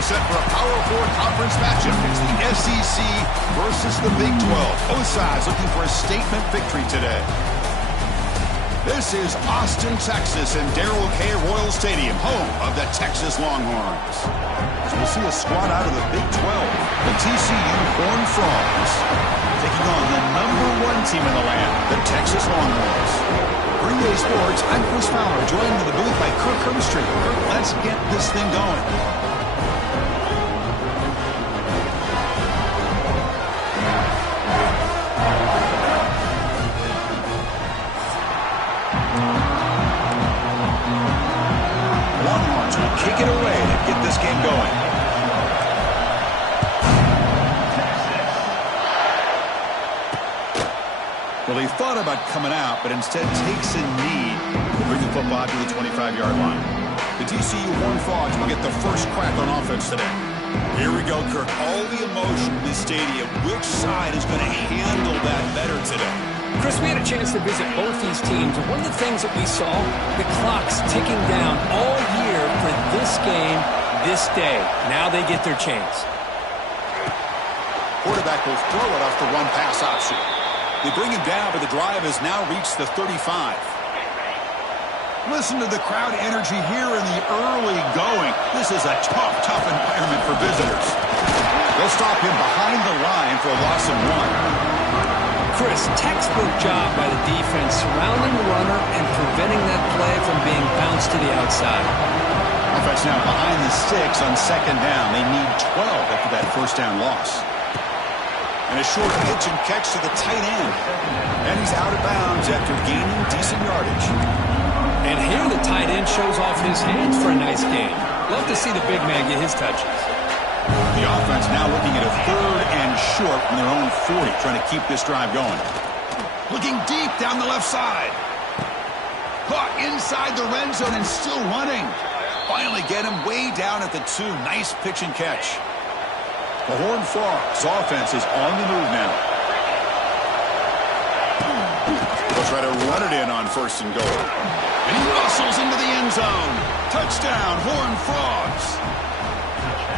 We're set for a Power 4 conference matchup. It's the SEC versus the Big 12. Both sides looking for a statement victory today. This is Austin, Texas, and Darrell K. Royal Stadium, home of the Texas Longhorns. As we'll see a squad out of the Big 12, the TCU Horned Frogs, taking on the #1 team in the land, the Texas Longhorns. For EA Sports, I'm Chris Fowler, joined in the booth by Kirk Herbstreit. Kirk, let's get this thing going. Longhorns will kick it away to get this game going. Well, he thought about coming out, but instead takes a knee to bring the football to the 25-yard line. The TCU Horned Frogs will get the first crack on offense today. Here we go, Kirk. All the emotion in this stadium. Which side is going to handle that better today? Chris, we had a chance to visit both these teams, and one of the things that we saw, the clock's ticking down all year for this game, this day. Now they get their chance. Quarterback will throw it off the run-pass option. They bring him down, but the drive has now reached the 35. Listen to the crowd energy here in the early going. This is a tough environment for visitors. They'll stop him behind the line for a loss of 1. Chris, textbook job by the defense surrounding the runner and preventing that play from being bounced to the outside. Offense now behind the 6 on second down. They need 12 after that first down loss. And a short pitch and catch to the tight end. And he's out of bounds after gaining decent yardage. And here the tight end shows off his hands for a nice game. Love to see the big man get his touches. The offense now looking at a 3rd and short from their own 40, trying to keep this drive going. Looking deep down the left side. Caught inside the red zone and still running. Finally get him way down at the 2. Nice pitch and catch. The Horned Frogs offense is on the move now. They'll try to run it in on 1st and goal. And he muscles into the end zone. Touchdown, Horned Frogs.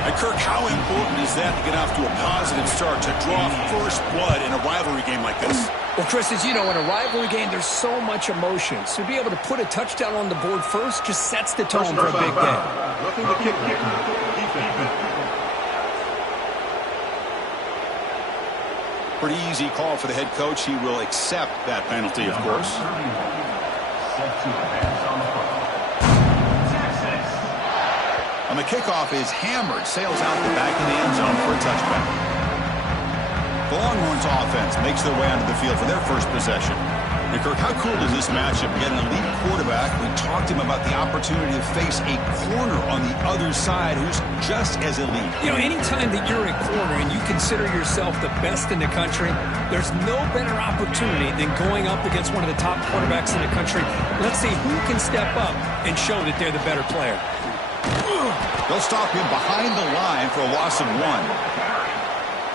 And Kirk, how important is that to get off to a positive start, to draw first blood in a rivalry game like this? Well, Chris, as you know, in a rivalry game, there's so much emotion. So to be able to put a touchdown on the board first just sets the tone for a big day. Looking to kick defense. Pretty easy call for the head coach. He will accept that penalty, of course. On the kickoff is hammered, sails out the back of the end zone for a touchback. The Longhorns offense makes their way onto the field for their first possession. And Kirk, how cool is this matchup? We get an elite quarterback. We talked to him about the opportunity to face a corner on the other side who's just as elite. You know, anytime that you're a corner and you consider yourself the best in the country, there's no better opportunity than going up against one of the top quarterbacks in the country. Let's see who can step up and show that they're the better player. They'll stop him behind the line for a loss of 1.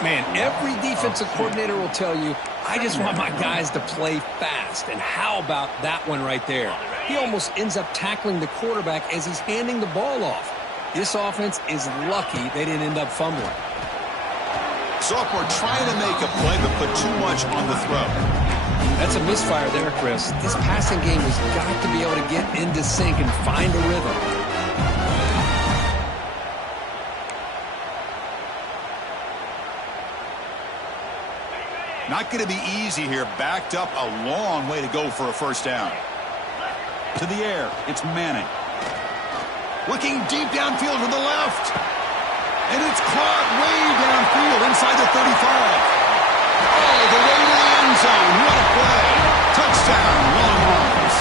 Man, every defensive coordinator will tell you, I just want my guys to play fast. And how about that one right there? He almost ends up tackling the quarterback as he's handing the ball off. This offense is lucky they didn't end up fumbling. Sophomore trying to make a play but put too much on the throw. That's a misfire there, Chris. This passing game has got to be able to get into sync and find a rhythm. Not going to be easy here. Backed up a long way to go for a first down. To the air, it's Manning. Looking deep downfield to the left. And it's caught way downfield inside the 35. All the way to the end zone. What a play. Touchdown, Longhorns.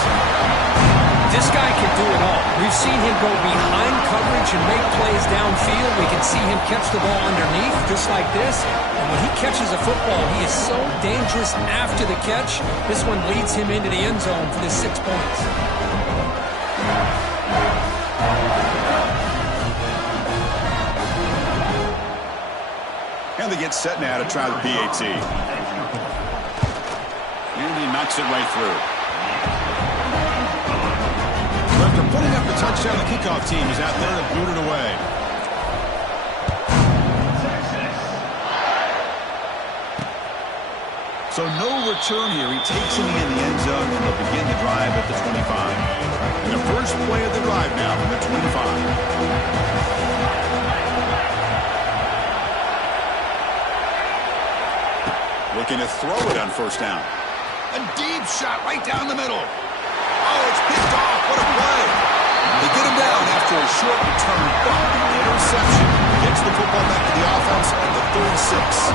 This guy can do it all. We've seen him go behind coverage and make plays downfield. We can see him catch the ball underneath just like this. And when he catches a football, he is so dangerous after the catch. This one leads him into the end zone for the 6 points. And they get set now to try the PAT. And he knocks it right through. After putting up the touchdown, the kickoff team is out there to boot it away. So no return here. He takes it in the end zone, and they'll begin the drive at the 25. And the first play of the drive now from the 25. Looking to throw it on first down. A deep shot right down the middle. Oh, it's picked off. What a play. They get him down after a short return, but the interception gets the football back to the offense at the 36.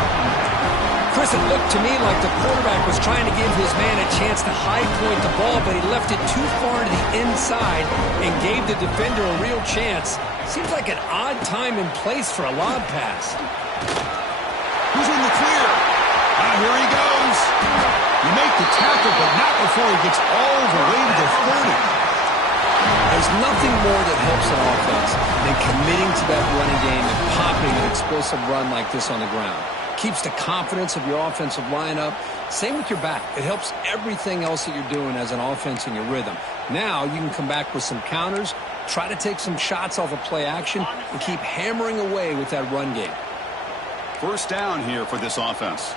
Chris, it looked to me like the quarterback was trying to give his man a chance to high point the ball, but he left it too far to the inside and gave the defender a real chance. Seems like an odd time and place for a lob pass. Who's in the clear? Here he goes. You make the tackle, but not before he gets all the way to the 30. There's nothing more that helps an offense than committing to that running game and popping an explosive run like this on the ground. Keeps the confidence of your offensive lineup. Same with your back. It helps everything else that you're doing as an offense in your rhythm. Now you can come back with some counters, try to take some shots off of play action, and keep hammering away with that run game. First down here for this offense.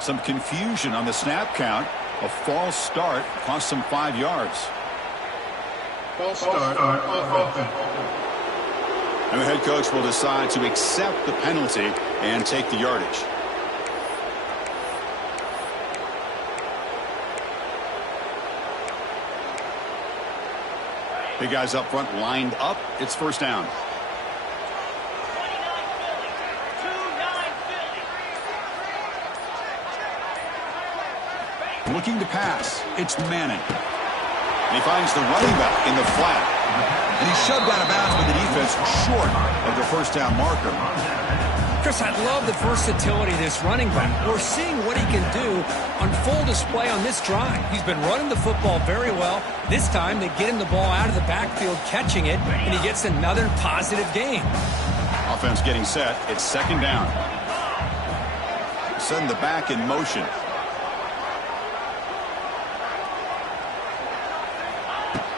Some confusion on the snap count. A false start cost them 5 yards. False start on offense. And the head coach will decide to accept the penalty and take the yardage. The guys up front lined up. It's first down. Looking to pass. It's Manning. And he finds the running back in the flat. And he's shoved out of bounds with the defense short of the first down marker. Chris, I love the versatility of this running back. We're seeing what he can do on full display on this drive. He's been running the football very well. This time they get him the ball out of the backfield, catching it, and he gets another positive gain. Offense getting set. It's second down. Send the back in motion.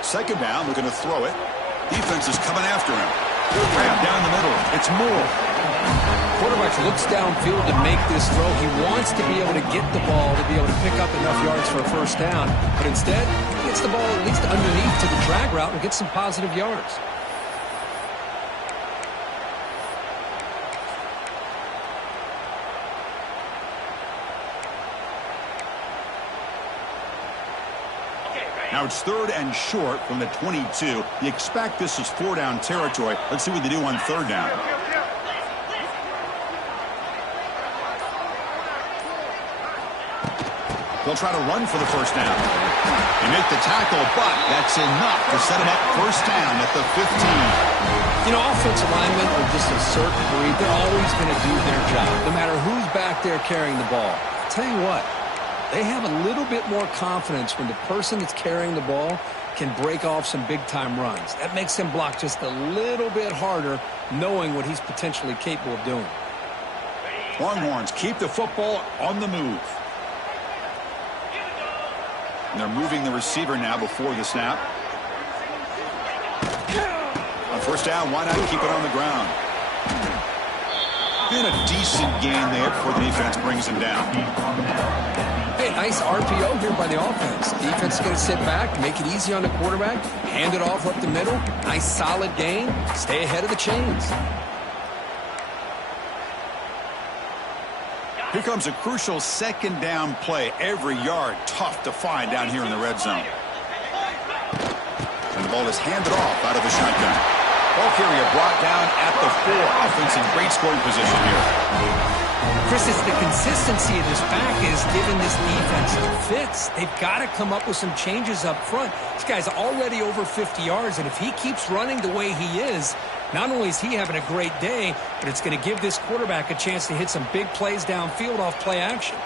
Second down, looking to throw it. Defense is coming after him. Grab down the middle. It's Moore. Quarterback looks downfield to make this throw. He wants to be able to get the ball to be able to pick up enough yards for a first down. But instead, he gets the ball at least underneath to the drag route and gets some positive yards. Now it's third and short from the 22. You expect this is 4-down territory. Let's see what they do on third down. They'll try to run for the first down. They make the tackle, but that's enough to set him up first down at the 15. You know, offensive linemen are just a certain breed. They're always going to do their job, no matter who's back there carrying the ball. I'll tell you what. They have a little bit more confidence when the person that's carrying the ball can break off some big-time runs. That makes him block just a little bit harder, knowing what he's potentially capable of doing. Longhorns keep the football on the move. And they're moving the receiver now before the snap. On first down, why not keep it on the ground? Been a decent gain there before the defense brings him down. Hey, nice RPO here by the offense. Defense is going to sit back, make it easy on the quarterback, hand it off up the middle. Nice solid gain. Stay ahead of the chains. Here comes a crucial second down play. Every yard tough to find down here in the red zone. And the ball is handed off out of the shotgun. Ball carrier brought down at the 4. Offense in great scoring position here. Chris, it's the consistency of this back is giving this defense fits. They've got to come up with some changes up front. This guy's already over 50 yards, and if he keeps running the way he is, not only is he having a great day, but it's going to give this quarterback a chance to hit some big plays downfield off play action.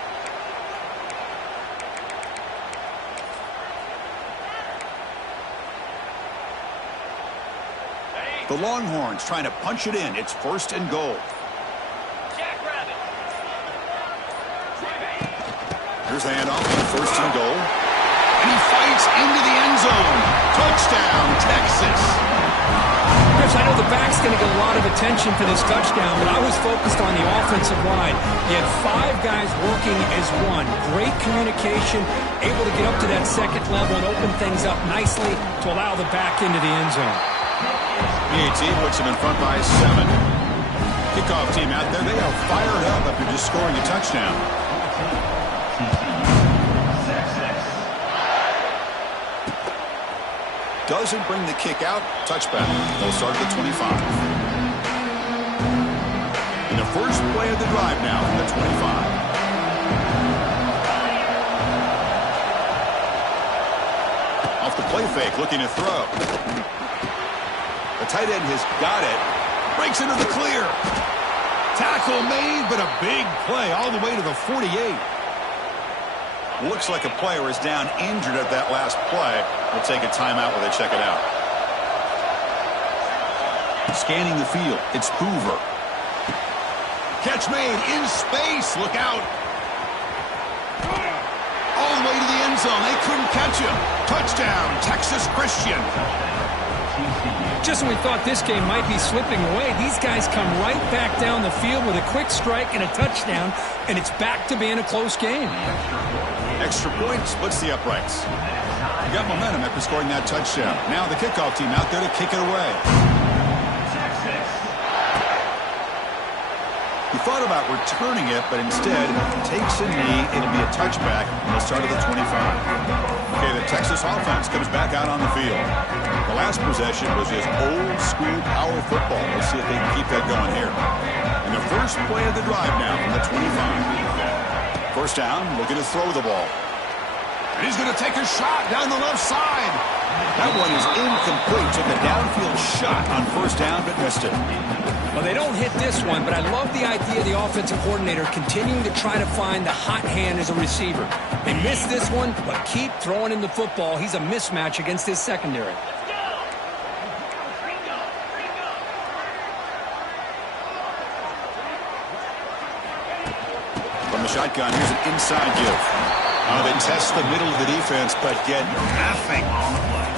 The Longhorns trying to punch it in. It's first and goal. Here's the handoff on first and goal. And he fights into the end zone. Touchdown, Texas. Chris, I know the back's going to get a lot of attention for this touchdown, but I was focused on the offensive line. You had 5 guys working as one. Great communication, able to get up to that second level and open things up nicely to allow the back into the end zone. PAT puts him in front by 7. Kickoff team out there, they are fired up after just scoring a touchdown. Doesn't bring the kick out. Touchback. They'll start at the 25. And the first play of the drive now from the 25. Off the play fake, looking to throw. The tight end has got it. Breaks into the clear. Tackle made, but a big play all the way to the 48. Looks like a player is down injured at that last play. We'll take a timeout while they check it out. Scanning the field, it's Hoover. Catch made in space. Look out. All the way to the end zone. They couldn't catch him. Touchdown, Texas Christian. Just when we thought this game might be slipping away, these guys come right back down the field with a quick strike and a touchdown, and it's back to being a close game. Extra point splits the uprights. You got momentum after scoring that touchdown. Now the kickoff team out there to kick it away. He thought about returning it, but instead takes a knee. It'll be a touchback, and they'll start at the 25. Okay, the Texas offense comes back out on the field. The last possession was just old-school power football. Let's see if they can keep that going here. And the first play of the drive now from the 25. First down, looking to throw the ball. And he's going to take a shot down the left side. That one is incomplete. Took a downfield shot on first down, but missed it. Well, they don't hit this one, but I love the idea of the offensive coordinator continuing to try to find the hot hand as a receiver. They missed this one, but keep throwing him the football. He's a mismatch against his secondary. From the shotgun, here's an inside give. They test the middle of the defense, but get nothing on the play.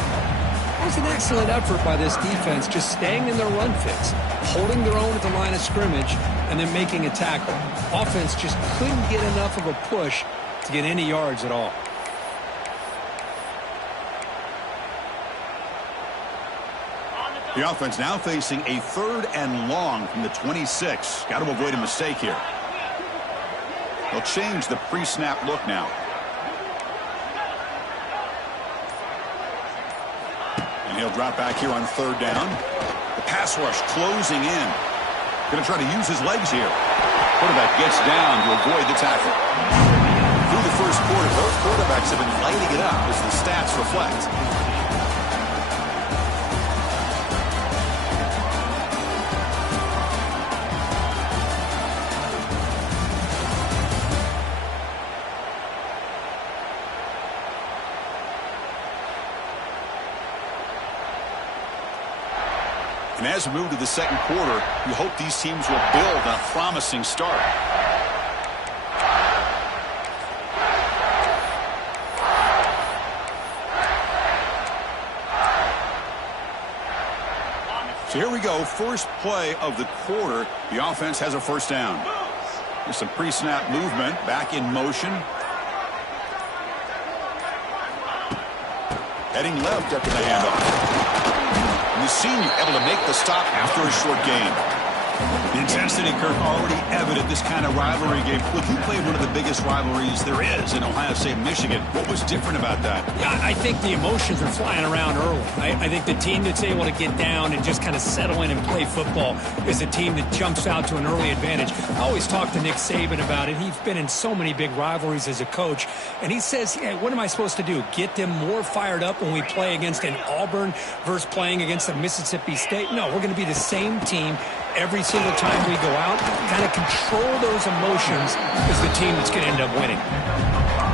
It was an excellent effort by this defense, just staying in their run fits, holding their own at the line of scrimmage, and then making a tackle. Offense just couldn't get enough of a push to get any yards at all. The offense now facing a 3rd and long from the 26. Got to avoid a mistake here. They'll change the pre-snap look now. And he'll drop back here on 3rd down. The pass rush closing in. Going to try to use his legs here. Quarterback gets down to avoid the tackle. Through the first quarter, both quarterbacks have been lighting it up as the stats reflect. And as we move to the second quarter, you hope these teams will build on a promising start. So here we go, first play of the quarter. The offense has a first down. There's some pre-snap movement, back in motion. Heading left after the handoff. The senior able to make the stop after a short gain. The intensity, Kirk, already evident this kind of rivalry game. Look, you played one of the biggest rivalries there is in Ohio State and Michigan. What was different about that? Yeah, I think the emotions are flying around early. I think the team that's able to get down and just kind of settle in and play football is a team that jumps out to an early advantage. I always talk to Nick Saban about it. He's been in so many big rivalries as a coach, and he says, yeah, what am I supposed to do? Get them more fired up when we play against an Auburn versus playing against a Mississippi State? No, we're going to be the same team every single time we go out, kind of control those emotions is the team that's going to end up winning.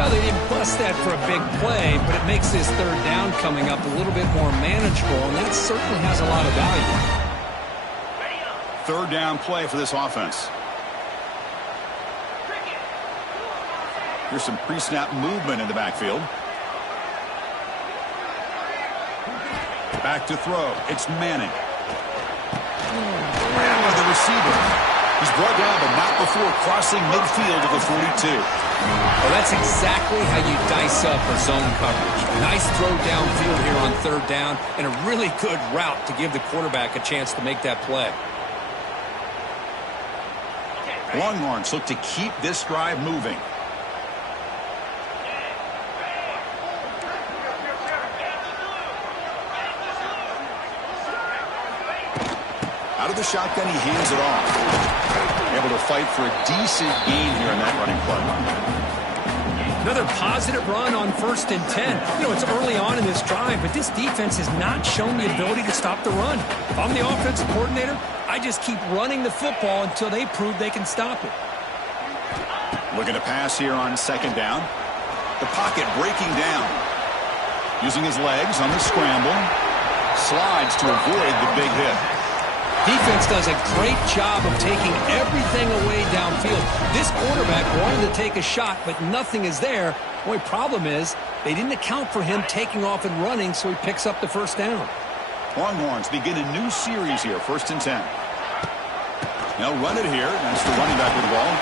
Well, they didn't bust that for a big play, but it makes this 3rd down coming up a little bit more manageable, and that certainly has a lot of value. 3rd down play for this offense. Here's some pre-snap movement in the backfield. Back to throw. It's Manning. Now the receiver. He's brought down, but not before crossing midfield of the 42. Well, that's exactly how you dice up a zone coverage. Nice throw downfield here on third down, and a really good route to give the quarterback a chance to make that play. Longhorns look to keep this drive moving. Out of the shotgun, he hands it off. Able to fight for a decent gain here in that running play. Another positive run on 1st and 10. You know, it's early on in this drive, but this defense has not shown the ability to stop the run. If I'm the offensive coordinator, I just keep running the football until they prove they can stop it. Looking to pass here on 2nd down. The pocket breaking down. Using his legs on the scramble. Slides to avoid the big hit. Defense does a great job of taking everything away downfield. This quarterback wanted to take a shot, but nothing is there. The only problem is they didn't account for him taking off and running, so he picks up the 1st down. Longhorns begin a new series here, 1st and 10. They'll run it here. That's the running back with the ball.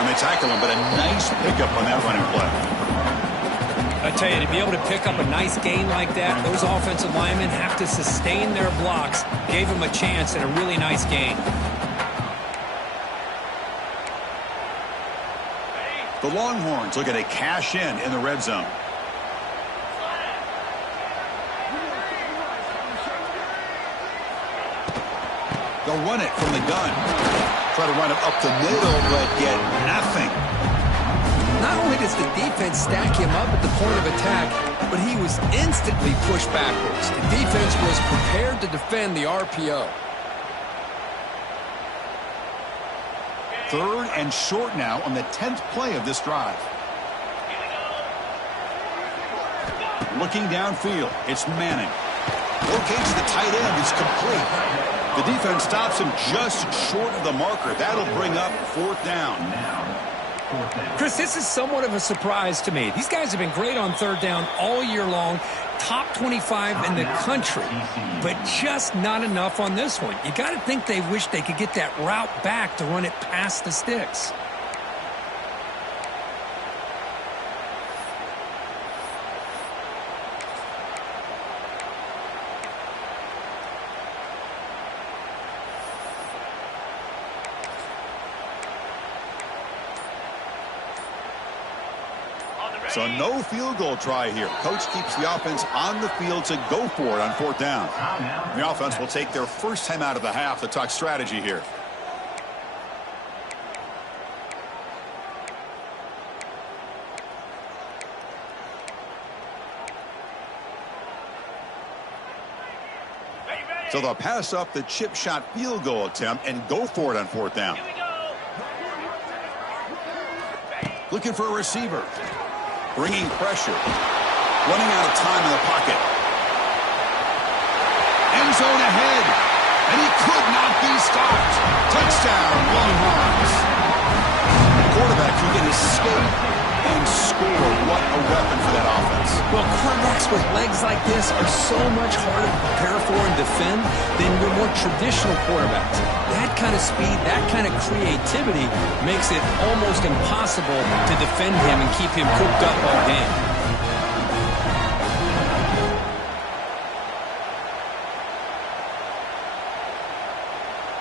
And they tackle him, but a nice pickup on that running play. I tell you, to be able to pick up a nice gain like that, those offensive linemen have to sustain their blocks. Gave him a chance and a really nice gain. The Longhorns look at a cash in the red zone. They'll run it from the gun. Try to run it up the middle, but get nothing. Not only does the defense stack him up at the point of attack, but he was instantly pushed backwards. The defense was prepared to defend the RPO. 3rd and short now on the 10th play of this drive. Looking downfield, it's Manning. Locates the tight end. It's complete. The defense stops him just short of the marker. That'll bring up 4th down. Chris, this is somewhat of a surprise to me. These guys have been great on 3rd down all year long, top 25 in the country, but just not enough on this one. You got to think they wish they could get that route back to run it past the sticks. So no field goal try here. Coach keeps the offense on the field to go for it on 4th down. The offense will take their first time out of the half to talk strategy here. So they'll pass up the chip shot field goal attempt and go for it on 4th down. Looking for a receiver. Bringing pressure. Running out of time in the pocket. End zone ahead. And he could not be stopped. Touchdown, Longhorns. The quarterback who can escape and score. What a weapon for that offense. Well, quarterbacks with legs like this are so much harder to prepare for and defend than your more traditional quarterbacks. That kind of speed, that kind of creativity makes it almost impossible to defend him and keep him cooped up all game.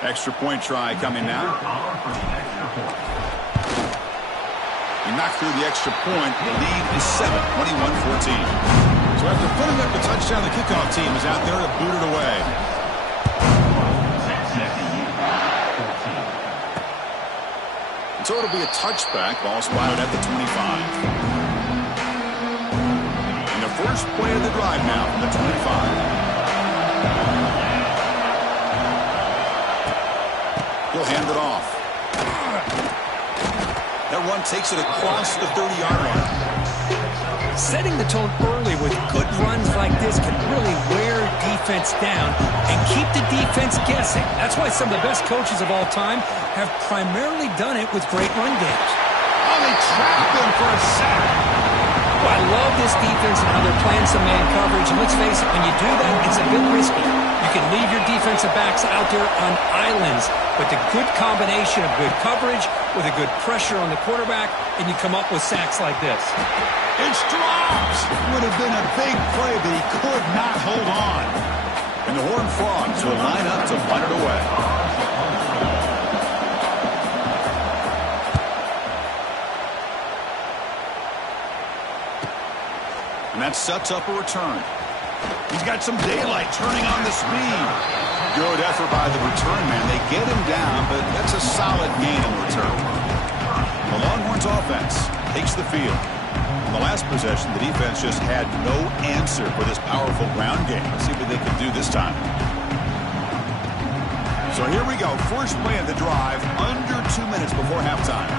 Extra point try coming now. He knocked through the extra point. The lead is 7, 21-14. So after putting up the touchdown, the kickoff team is out there to boot it away. And so it'll be a touchback. Ball spotted at the 25. And the first play of the drive now from the 25. He'll hand it off. That run takes it across the 30-yard line. Setting the tone early with good runs like this can really wear defense down and keep the defense guessing. That's why some of the best coaches of all time have primarily done it with great run games. Oh, they trap him for a sack. Well, I love this defense and how they're playing some man coverage. And let's face it, when you do that, it's a bit risky. You can leave your defensive backs out there on islands, but the good combination of good coverage with a good pressure on the quarterback, and you come up with sacks like this. It's dropped! Would have been a big play, but he could not hold on. And the Horned Frogs will line up to punt it away. And that sets up a return. He's got some daylight turning on the speed. Good effort by the return man. They get him down, but that's a solid gain in return. The Longhorns offense takes the field. In the last possession, the defense just had no answer for this powerful ground game. Let's see what they can do this time. So here we go. First play of the drive, under 2 minutes before halftime.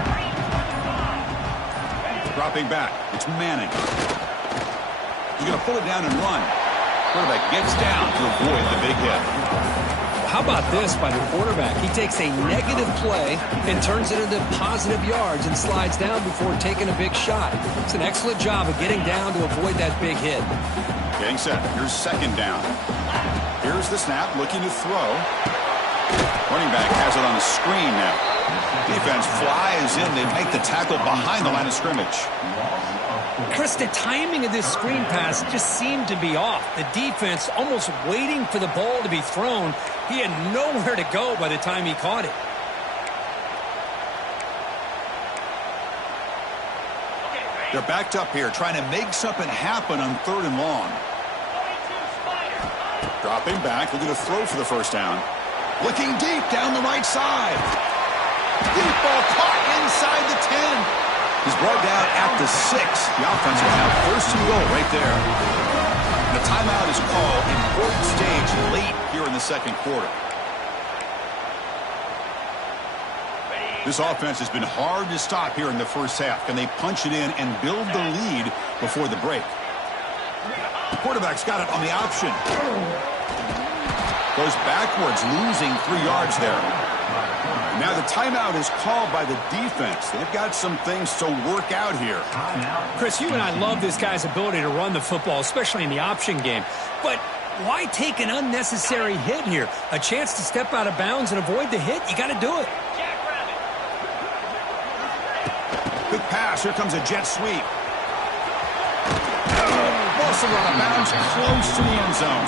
Dropping back. It's Manning. He's going to pull it down and run. Quarterback gets down to avoid the big hit. How about this by the quarterback? He takes a negative play and turns it into positive yards and slides down before taking a big shot. It's an excellent job of getting down to avoid that big hit. Getting set. Here's second down. Here's the snap, looking to throw. Running back has it on the screen now. Defense flies in. They make the tackle behind the line of scrimmage. Chris, the timing of this screen pass just seemed to be off. The defense almost waiting for the ball to be thrown. He had nowhere to go by the time he caught it. They're backed up here, trying to make something happen on 3rd and long. Dropping back, looking to throw for the first down. Looking deep down the right side. Deep ball caught inside the 10. He's brought down at the 6. The offense will have 1st and goal right there. And the timeout is called. Important stage late here in the second quarter. This offense has been hard to stop here in the first half. Can they punch it in and build the lead before the break? The quarterback's got it on the option. Goes backwards, losing 3 yards there. Now the timeout is called by the defense. They've got some things to work out here. Chris, you and I love this guy's ability to run the football, especially in the option game. But why take an unnecessary hit here? A chance to step out of bounds and avoid the hit? You got to do it. Quick pass. Here comes a jet sweep. Also run out of bounds close to the end zone.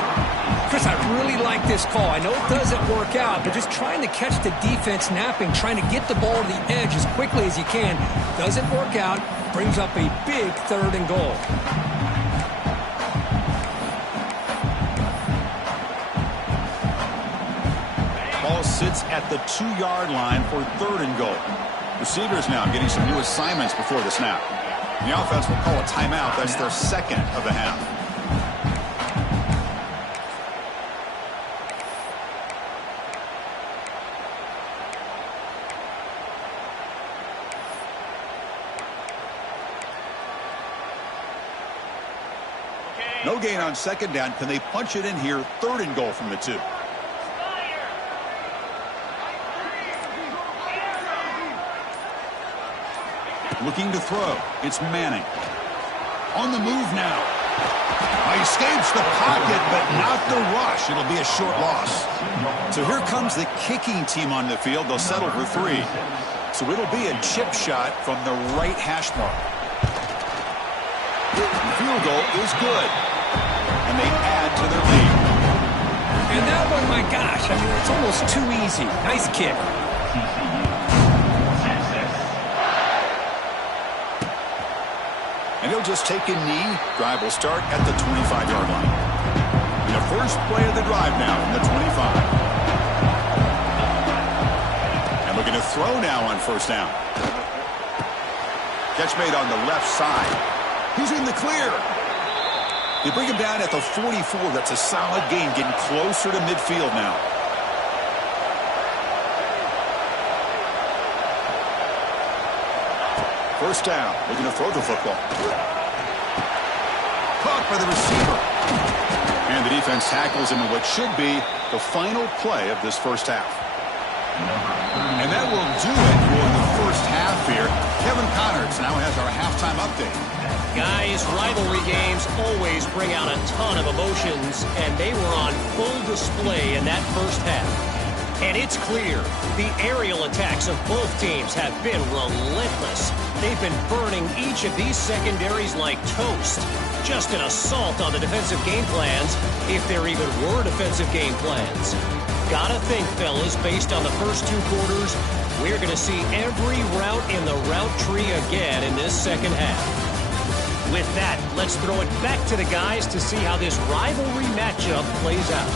Chris, I really like this call. I know it doesn't work out, but just trying to catch the defense napping, trying to get the ball to the edge as quickly as you can. Doesn't work out, brings up a big 3rd and goal. Ball sits at the 2-yard line for 3rd and goal. Receivers now getting some new assignments before the snap. The offense will call a timeout. That's their 2nd of the half. No gain on 2nd down. Can they punch it in here? 3rd and goal from the 2. Looking to throw. It's Manning. On the move now. Escapes the pocket, but not the rush. It'll be a short loss. So here comes the kicking team on the field. They'll settle for 3. So it'll be a chip shot from the right hash mark. The field goal is good. And they add to their lead. And that one, my gosh, I mean, it's almost too easy. Nice kick. And he'll just take a knee. Drive will start at the 25-yard line. And the first play of the drive now from the 25. And looking to throw now on 1st down. Catch made on the left side. He's in the clear. They bring him down at the 44. That's a solid gain, getting closer to midfield now. First down, looking to throw the football. Caught by the receiver. And the defense tackles him in what should be the final play of this first half. And that will do it for the first half stuff here. Kevin Connors now has our halftime update. Guys, rivalry games always bring out a ton of emotions, and they were on full display in that first half. And it's clear, the aerial attacks of both teams have been relentless. They've been burning each of these secondaries like toast. Just an assault on the defensive game plans, if there even were defensive game plans. Gotta think, fellas, based on the first two quarters, we're going to see every route in the route tree again in this second half. With that, let's throw it back to the guys to see how this rivalry matchup plays out.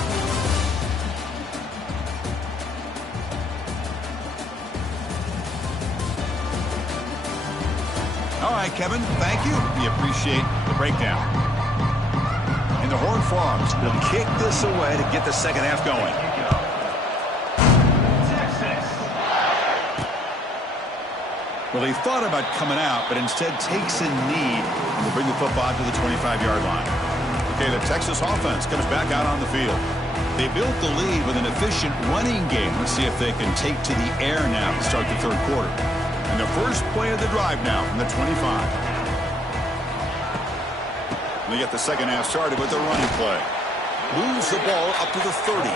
All right, Kevin, thank you. We appreciate the breakdown. And the Horned Frogs will kick this away to get the second half going. Well, he thought about coming out, but instead takes a knee and will bring the football to the 25-yard line. Okay, the Texas offense comes back out on the field. They built the lead with an efficient running game. Let's see if they can take to the air now to start the third quarter. And the first play of the drive now from the 25. And they get the second half started with the running play. Moves the ball up to the 30.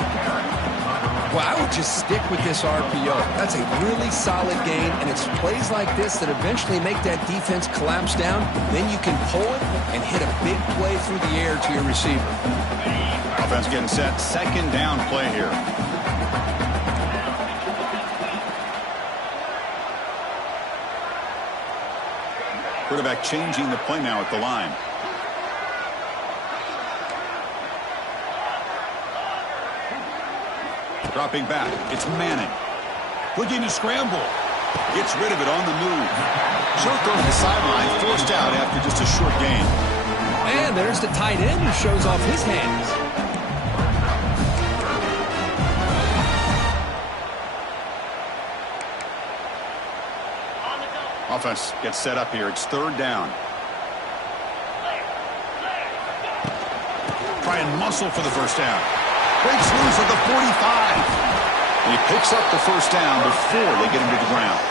Well, I would just stick with this RPO. That's a really solid game, and it's plays like this that eventually make that defense collapse down. Then you can pull it and hit a big play through the air to your receiver. Offense getting set. Second down play here. Quarterback changing the play now at the line. Dropping back. It's Manning. Looking to scramble. Gets rid of it on the move. Jerked over the sideline. Forced out after just a short gain. And there's the tight end who shows off his hands. Offense gets set up here. It's third down. Try and muscle for the first down. Breaks loose at the 45. And he picks up the first down before they get him to the ground.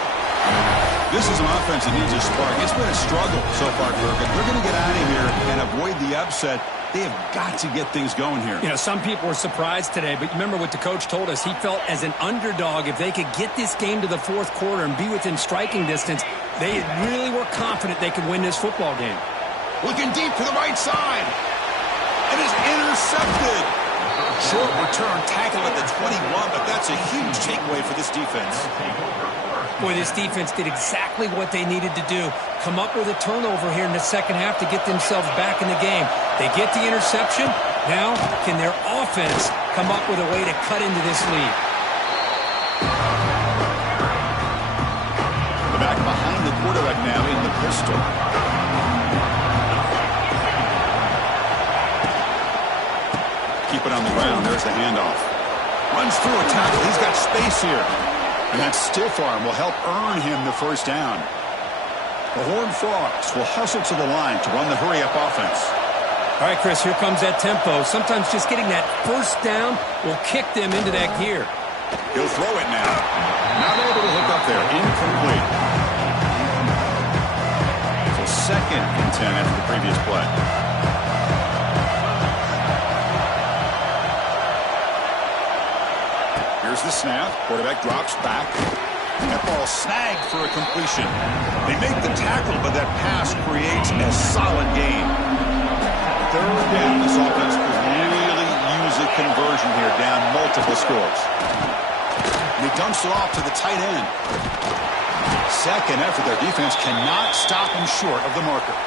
This is an offense that needs a spark. It's been a struggle so far, Kirk. If they're going to get out of here and avoid the upset, they have got to get things going here. You know, some people were surprised today, but remember what the coach told us. He felt as an underdog, if they could get this game to the fourth quarter and be within striking distance, they really were confident they could win this football game. Looking deep to the right side. And is intercepted. Short return tackle at the 21, but that's a huge takeaway for this defense. Boy, this defense did exactly what they needed to do. Come up with a turnover here in the second half to get themselves back in the game. They get the interception. Now, can their offense come up with a way to cut into this lead? The back behind the quarterback now in the pistol. Keep it on the ground. There's the handoff. Runs through a tackle. He's got space here. And that stiff arm will help earn him the first down. The Horned Frogs will hustle to the line to run the hurry-up offense. All right, Chris, here comes that tempo. Sometimes just getting that first down will kick them into that gear. He'll throw it now. Not able to hook up there. Incomplete. So second and 10 after the previous play. Here's the snap. Quarterback drops back. That ball snagged for a completion. They make the tackle, but that pass creates a solid gain. Third down. This offense could really use a conversion here, down multiple scores. And he dumps it off to the tight end. Second effort. Their defense cannot stop him short of the marker.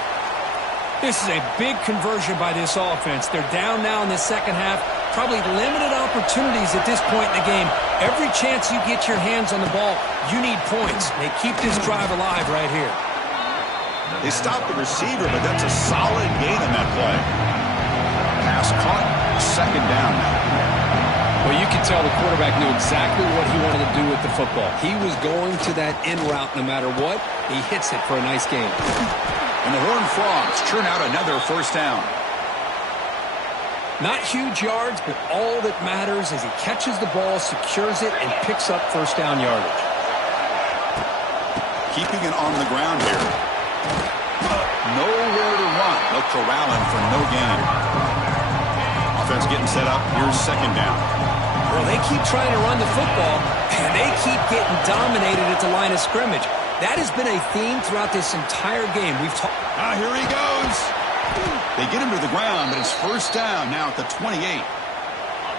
This is a big conversion by this offense. They're down now in the second half. Probably limited opportunities at this point in the game. Every chance you get your hands on the ball, you need points. They keep this drive alive right here. They stop the receiver, but that's a solid gain in that play. Pass caught. Second down now. Well, you can tell the quarterback knew exactly what he wanted to do with the football. He was going to that in route no matter what. He hits it for a nice gain. And the Horned Frogs churn out another first down. Not huge yards, but all that matters is he catches the ball, secures it, and picks up first down yardage. keeping it on the ground here. Nowhere to run. They'll corral him for no gain. Offense getting set up. Here's second down. Well, they keep trying to run the football, and they keep getting dominated at the line of scrimmage. That has been a theme throughout this entire game. Here he goes. They get him to the ground, but it's first down now at the 28.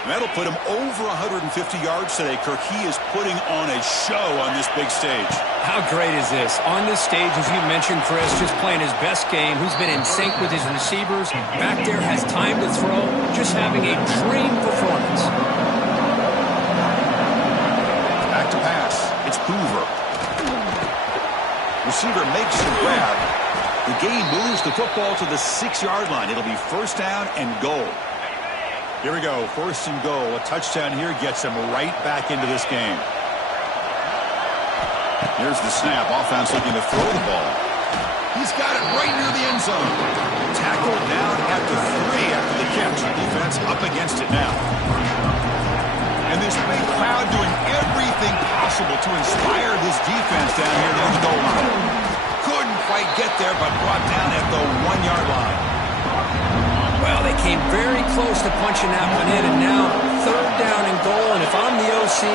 And that'll put him over 150 yards today, Kirk. He is putting on a show on this big stage. How great is this? On this stage, as you mentioned, Chris, just playing his best game. Who's been in sync with his receivers. Back there has time to throw. Just having a dream performance. Back to pass. It's Hoover. Receiver makes the grab. The game moves the football to the 6-yard line. It'll be first down and goal. Here we go, first and goal. A touchdown here gets him right back into this game. Here's the snap. Offense looking to throw the ball. He's got it right near the end zone. Tackled down at the 3 after the catch. Defense up against it now. And this big crowd doing everything possible to inspire this defense down here near the goal line. Couldn't quite get there, but brought down at the 1-yard line. Well, they came very close to punching that one in, and now third down and goal. And if I'm the OC,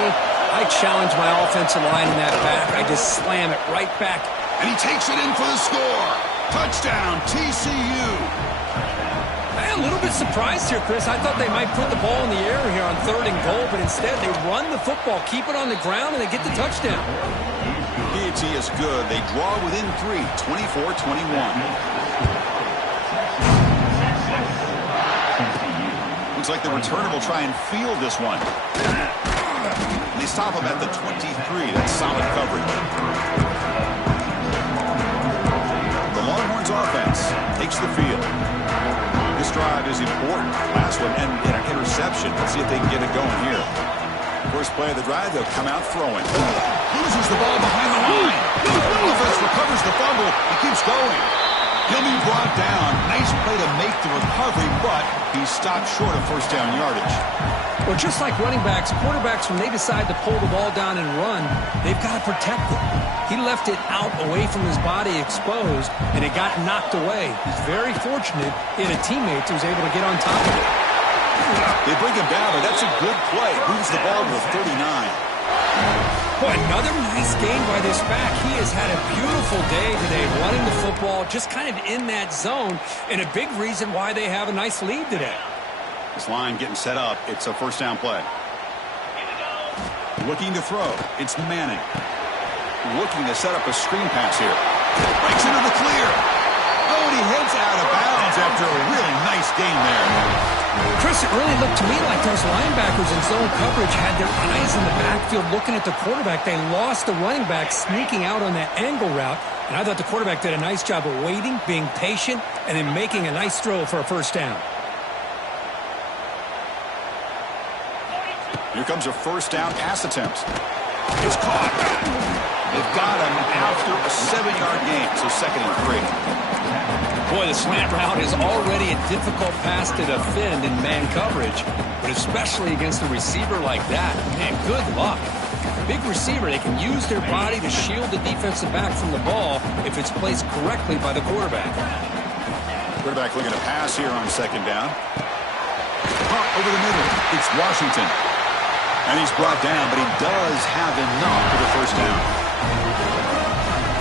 I challenge my offensive line in that back. I just slam it right back. And he takes it in for the score. Touchdown, TCU. I'm a little bit surprised here, Chris. I thought they might put the ball in the air here on third and goal, but instead they run the football, keep it on the ground, and they get the touchdown. PAT is good. They draw within 3, 24-21. Looks like the returner will try and field this one. They stop him at the 23. That's solid coverage. The Longhorns offense takes the field. This drive is important. Last one ended in an interception. Let's see if they can get it going here. First play of the drive, they'll come out throwing. Loses the ball behind the line. Offense recovers the fumble. He keeps going. He'll be brought down. Nice play to make the recovery, but he stopped short of first down yardage. Well, just like running backs, quarterbacks, when they decide to pull the ball down and run, they've got to protect it. He left it out away from his body exposed, and it got knocked away. He's very fortunate he had a teammate who was able to get on top of it. They bring him down, but that's a good play. Moves the ball to the 39. Boy, another nice game by this back. He has had a beautiful day today running the football, just kind of in that zone, and a big reason why they have a nice lead today. This line getting set up. It's a first down play. Looking to throw. It's Manning. Looking to set up a screen pass here. Breaks into the clear. Oh, and he heads out of bounds after a really nice game there. Chris, it really looked to me like those linebackers in zone coverage had their eyes in the backfield looking at the quarterback. They lost the running back sneaking out on that angle route, and I thought the quarterback did a nice job of waiting, being patient, and then making a nice throw for a first down. Here comes a first down pass attempt. It's caught. They've got him after a 7-yard gain, so second and 3. Boy, the slant route is already a difficult pass to defend in man coverage, but especially against a receiver like that. Man, good luck. Big receiver, they can use their body to shield the defensive back from the ball if it's placed correctly by the quarterback. Quarterback looking to pass here on second down. Caught over the middle. It's Washington. And he's brought down, but he does have enough for the first down.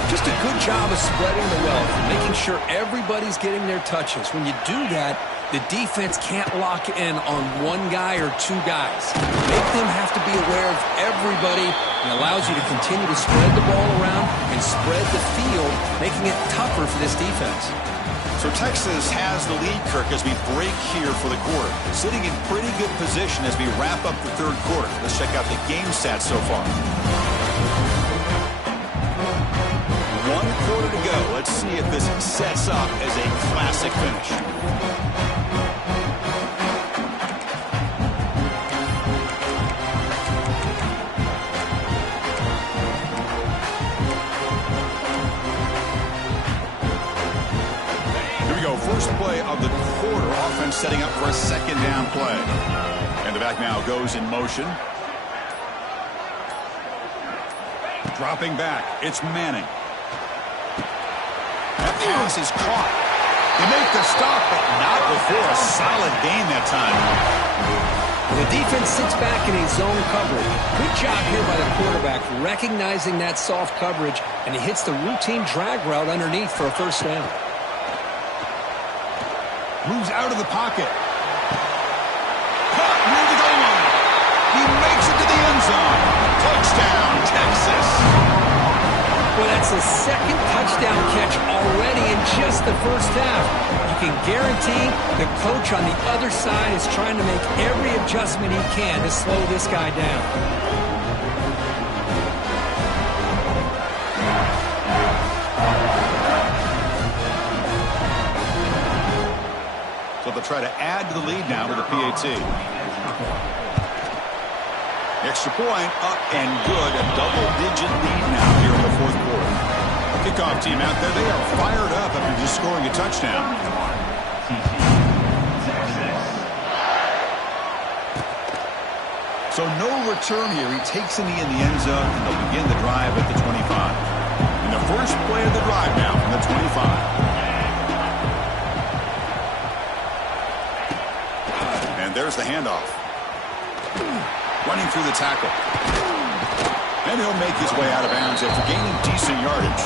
Just a good job of spreading the wealth and making sure everybody's getting their touches. When you do that, the defense can't lock in on one guy or two guys. Make them have to be aware of everybody and allows you to continue to spread the ball around and spread the field, making it tougher for this defense. So Texas has the lead, Kirk, as we break here for the quarter. Sitting in pretty good position as we wrap up the third quarter. Let's check out the game stats so far. 1 quarter to go. Let's see if this sets up as a classic finish. First play of the quarter. Offense setting up for a second down play. And the back now goes in motion. Dropping back. It's Manning. pass is caught. They make the stop, but not before a solid gain that time. The defense sits back in a zone coverage. Good job here by the quarterback recognizing that soft coverage, and he hits the routine drag route underneath for a first down. Moves out of the pocket. Caught near the goal line. He makes it to the end zone. Touchdown, Texas. Well, that's the second touchdown catch already in just the first half. You can guarantee the coach on the other side is trying to make every adjustment he can to slow this guy down. So they'll try to add to the lead now with a PAT. Extra point, up and good. A double-digit lead now here in the fourth quarter. Kickoff team out there, they are fired up after just scoring a touchdown. So no return here. He takes it in the end zone, and they'll begin the drive at the 25. And the first play of the drive now from the 25. And there's the handoff. Running through the tackle. And he'll make his way out of bounds after gaining decent yardage.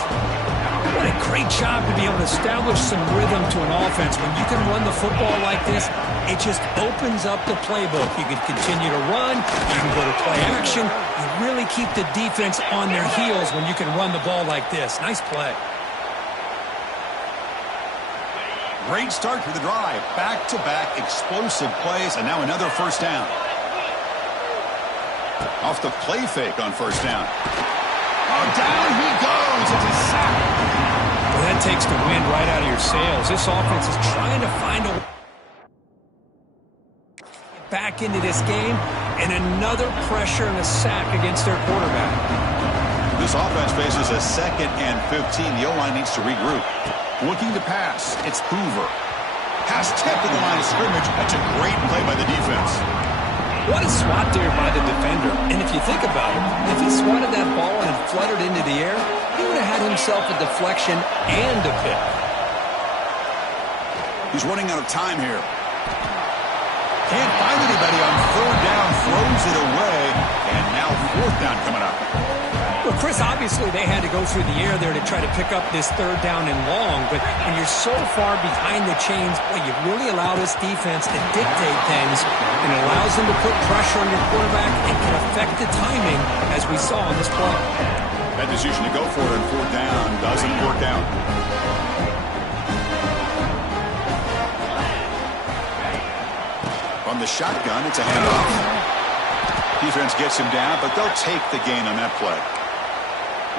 What a great job to be able to establish some rhythm to an offense. When you can run the football like this, it just opens up the playbook. You can continue to run. You can go to play action. You really keep the defense on their heels when you can run the ball like this. Nice play. Great start to the drive. Back-to-back explosive plays, and now another first down. Off the play fake on first down. Oh, down he goes. It's a sack. Well, that takes the wind right out of your sails. This offense is trying to find a way back into this game, and another pressure and a sack against their quarterback. This offense faces a 2nd and 15. The O-line needs to regroup. Looking to pass. It's Hoover. Pass tipped at the line of scrimmage. That's a great play by the defense. What a swat there by the defender. And if you think about it, if he swatted that ball and it fluttered into the air, he would have had himself a deflection and a pick. He's running out of time here. Can't find anybody on third down. Throws it away. And now fourth down coming up. Well, Chris, obviously they had to go through the air there to try to pick up this third down and long, but when you're so far behind the chains, well, you really allow this defense to dictate things, and it allows them to put pressure on your quarterback and can affect the timing, as we saw on this play. That decision to go for it on fourth down doesn't work out. From the shotgun, it's a handoff. Defense gets him down, but they'll take the gain on that play.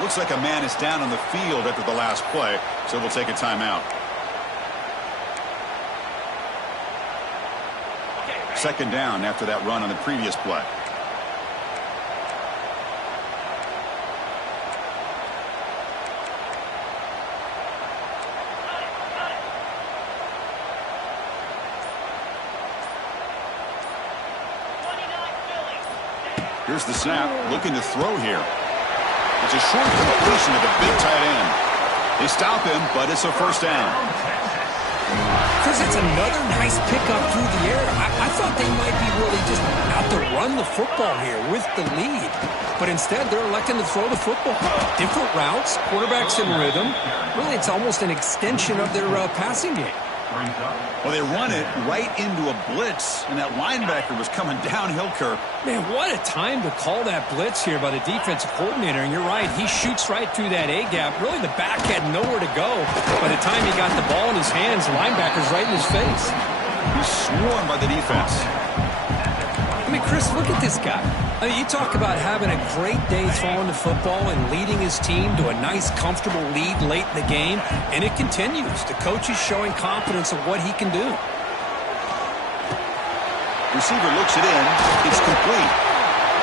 Looks like a man is down on the field after the last play, so we'll take a timeout. Second down after that run on the previous play. Here's the snap, looking to throw here. It's a short completion to the big tight end. They stop him, but it's a first down. Chris, it's another nice pickup through the air. I thought they might be really just out to run the football here with the lead. But instead, they're electing to throw the football. Different routes, quarterbacks in rhythm. Really, it's almost an extension of their passing game. Well, they run it right into a blitz, and that linebacker was coming downhill, Kirk. Man, what a time to call that blitz here by the defensive coordinator. And you're right, he shoots right through that A-gap. Really, the back had nowhere to go. By the time he got the ball in his hands, the linebacker's right in his face. He's swarmed by the defense. I mean, Chris, look at this guy. I mean, you talk about having a great day throwing the football and leading his team to a nice, comfortable lead late in the game, and it continues. The coach is showing confidence of what he can do. Receiver looks it in. It's complete.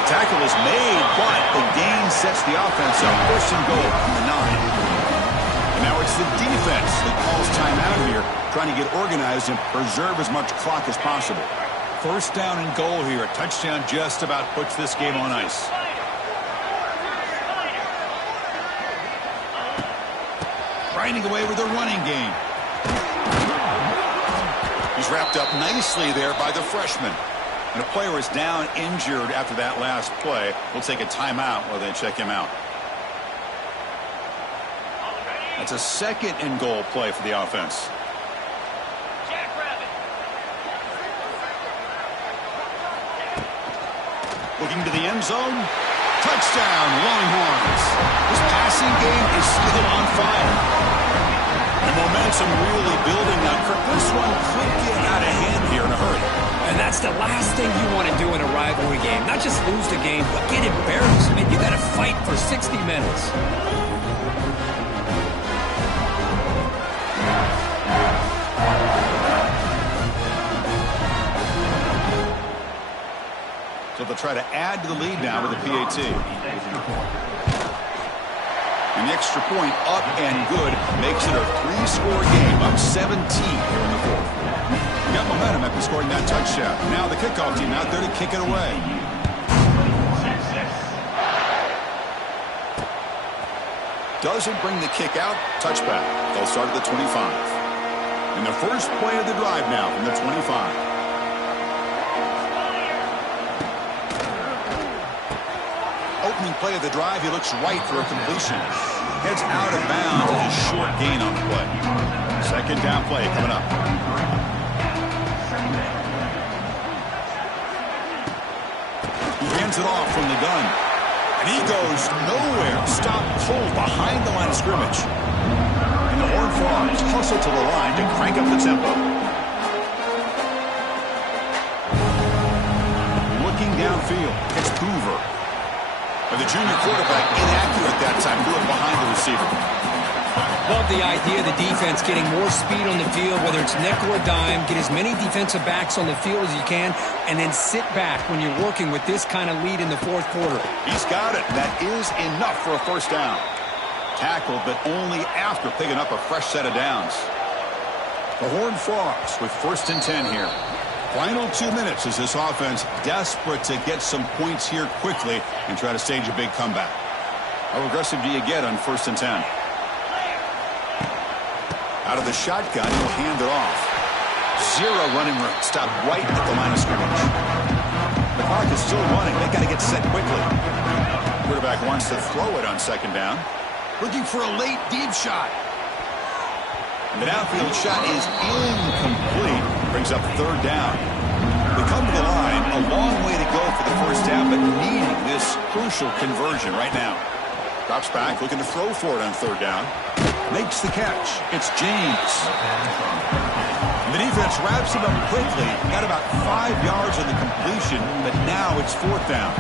Tackle is made, but the gain sets the offense up. First and goal from the 9. And now it's the defense that calls timeout here, trying to get organized and preserve as much clock as possible. First down and goal here. A touchdown just about puts this game on ice. finding a way with a running game. He's wrapped up nicely there by the freshman. And a player is down injured after that last play. We'll take a timeout while they check him out. That's a 2nd and goal play for the offense. Looking to the end zone. Touchdown, Longhorns. This passing game is still on fire. The momentum really building now. This one could get out of hand here in a hurry. And that's the last thing you want to do in a rivalry game. Not just lose the game, but get embarrassed. I mean, you got to fight for 60 minutes. So they'll try to add to the lead now with a PAT. And the extra point up and good makes it a 3-score game. Up 17 here in the 4th. We got momentum after scoring that touchdown. Now the kickoff team out there to kick it away. Doesn't bring the kick out. Touchback. They'll start at the 25. And the first play of the drive now from the 25. Opening play of the drive, he looks right for a completion. Heads out of bounds as a short gain on the play. 2nd down play coming up. He hands it off from the gun. And he goes nowhere. Stop cold behind the line of scrimmage. And the Horned Frogs hustle to the line to crank up the tempo. Looking downfield, it's Hoover. But the junior quarterback inaccurate that time, threw it behind the receiver. Love the idea of the defense getting more speed on the field, whether it's nickel or dime, get as many defensive backs on the field as you can, and then sit back when you're working with this kind of lead in the 4th quarter. He's got it. That is enough for a 1st down. Tackled, but only after picking up a fresh set of downs. The Horned Frogs with 1st and 10 here. Final 2 minutes as this offense desperate to get some points here quickly and try to stage a big comeback. How aggressive do you get on 1st and 10? Out of the shotgun, he'll hand it off. 0 running room. Stop right at the line of scrimmage. The clock is still running. They got to get set quickly. Quarterback wants to throw it on 2nd down. Looking for a late deep shot. And the downfield shot is incomplete. Brings up 3rd down. They come to the line. A long way to go for the 1st down, but needing this crucial conversion right now. Drops back, looking to throw for it on 3rd down. Makes the catch. It's James. And the defense wraps him up quickly. Got about 5 yards on the completion, but now it's 4th down.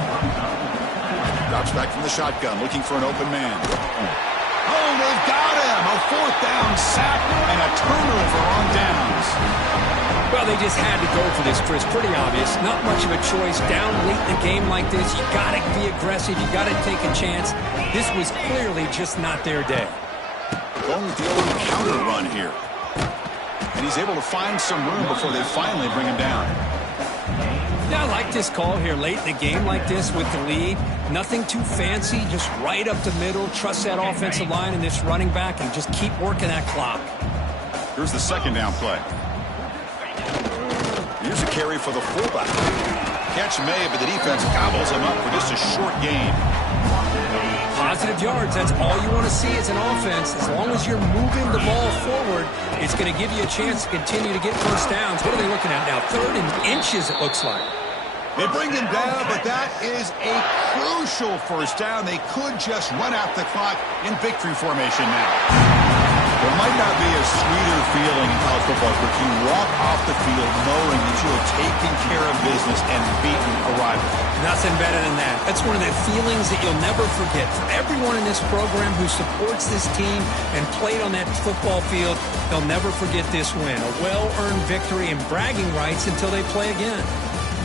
Drops back from the shotgun, looking for an open man. Oh, they've got him! A 4th down sack and a turnover on downs. Well, they just had to go for this, Chris. Pretty obvious. Not much of a choice. Down late in a game like this, you got to be aggressive. You got to take a chance. This was clearly just not their day. Going with the old counter run here. And he's able to find some room before they finally bring him down. Yeah, I like this call here late in a game like this with the lead. Nothing too fancy, just right up the middle. Trust that offensive line and this running back and just keep working that clock. Here's the 2nd down play. Here's a carry for the fullback. Catch made, but the defense gobbles him up for just a short gain. Positive yards, that's all you want to see as an offense. As long as you're moving the ball forward, it's going to give you a chance to continue to get 1st downs. What are they looking at now? 3rd and inches, it looks like. They bring him down, but that is a crucial 1st down. They could just run out the clock in victory formation now. There might not be a sweeter feeling in college football where you walk off the field knowing that you have taken care of business and beaten a rival. Nothing better than that. That's one of the feelings that you'll never forget. For everyone in this program who supports this team and played on that football field, they'll never forget this win. A well-earned victory and bragging rights until they play again.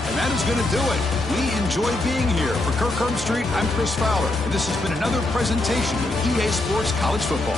And that is going to do it. We enjoy being here. For Kirk Herbstreit, I'm Chris Fowler, and this has been another presentation of EA Sports College Football.